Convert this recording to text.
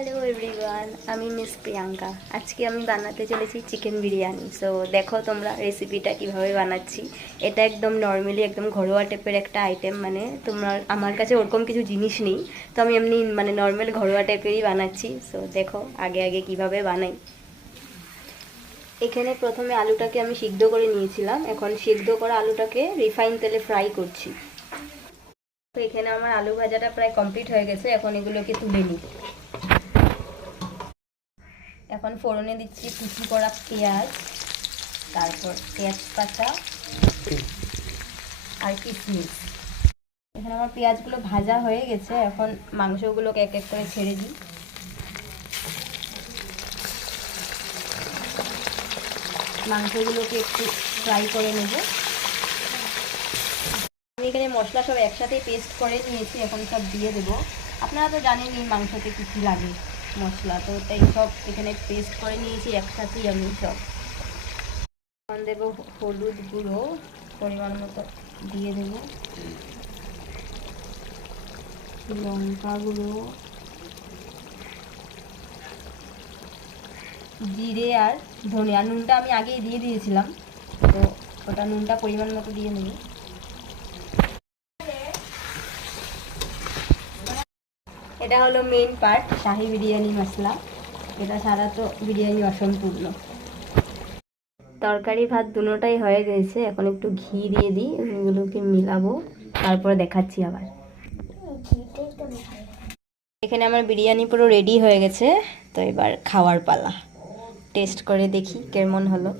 Hello everyone, আমি miss Priyanka. আজকে আমি বানাতে চলেছি চিকেন বিরিয়ানি। সো দেখো তোমরা রেসিপিটা কিভাবে বানাচ্ছি। এটা একদম নর্মালি একদম ঘরোয়া টাইপের একটা আইটেম, মানে তোমার আমার কাছে ওরকম কিছু জিনিস নেই, তো আমি এমনি মানে নর্মাল ঘরোয়া টাইপেরই বানাচ্ছি। সো দেখো আগে আগে কিভাবে বানাই। এখানে প্রথমে আলুটাকে আমি সিদ্ধ করে নিয়েছিলাম, এখন সিদ্ধ করা আলুটাকে রিফাইন তেলে ফ্রাই করছি। তো এখানে আমার আলু ভাজাটা প্রায় কমপ্লিট হয়ে গেছে, এখন এগুলোকে তুলে নিই। এখন ফোড়নে দিচ্ছি কুচি করা পেঁয়াজ, তারপর তেজপাতা আর কিশমিশ। এখানে আমার পেঁয়াজগুলো ভাজা হয়ে গেছে, এখন মাংসগুলোকে এক এক করে ছেড়ে দিই। মাংসগুলোকে একটু ফ্রাই করে নেব। আমি এখানে মশলা সব একসাথে পেস্ট করে নিয়েছি, এখন সব দিয়ে দেবো। আপনারা তো জানেনই মাংসতে কী কী লাগে মশলা, তো তাই সব এখানে পেস্ট করে নিয়েছি একসাথেই আমি সব। এখন দেবো হলুদ গুঁড়ো পরিমাণ মতো দিয়ে দেব, লঙ্কা গুঁড়ো, জিরে আর ধনিয়া। নুনটা আমি আগেই দিয়ে দিয়েছিলাম, তো ওটা নুনটা পরিমাণ মতো দিয়ে নেব। এটা হলো মেইন পার্ট, শাহি বিরিয়ানি মশলা। এটা ছাড়া তো বিরিয়ানি অসম্পূর্ণ। তরকারি ভাত দুটোটাই হয়ে গেছে, এখন একটু ঘি দিয়ে দিই, এগুলোকে মিলাবো, তারপরে দেখাচ্ছি আবার। এখানে আমার বিরিয়ানি পুরো রেডি হয়ে গেছে, তো এবার খাওয়ার পালা। টেস্ট করে দেখি কেমন হলো।